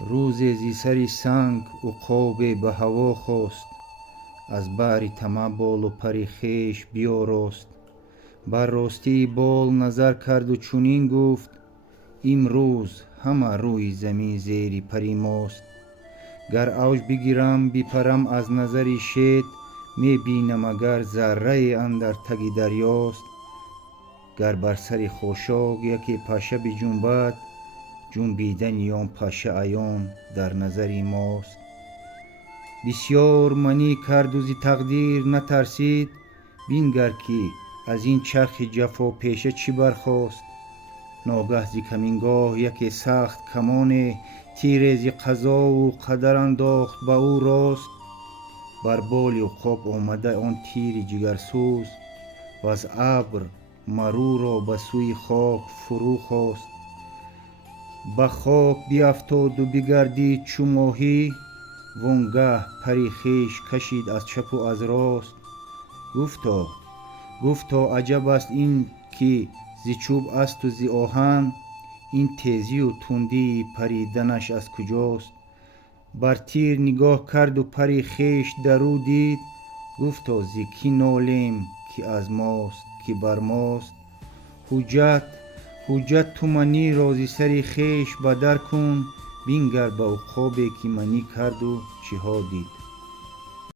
روزی زی سری سنگ عقابی به هوا خواست، از بهر طمع بال و پر خویش بیاراست. بر راستی بال نظر کرد و چنین گفت: امروز همه روی زمین زیر پر ماست. گر اوج بگیرم بپرم از نظر شید، می بینم اگر ذره اندر تگ دریاست. گر بر سر خاشاک یکی پشه بجنبد، جنبیدن آن پشه عیان در نظر ماست. بسیار منی کرد و ز تقدیر نترسید، بنگر که از این چرخ جفا پیشه چی برخاست. ناگه ز کمینگاه یکی سخت کمان، تیر ز قضا و قدر انداخت به او راست. بر بال عقاب آمده آن تیر جگرسوز، و از ابر مرو را به سوی خاک فرو خواست. به خاک بیفتاد و بگردید چو ماهی، وانگه پر خویش کشید از چپ و از راست. گفتا عجب است این که ز چوب است و ز آهن، این تیزی و تندی پریدنش از کجاست. بر تیر نگاه کرد و پر خویش در او دید، گفتا ز کی نالیم که از ماست که بر ماست. حجت تو منی را ز سر خویش بدر کن، بنگر به عقابی که منی کرد و چه ها دید.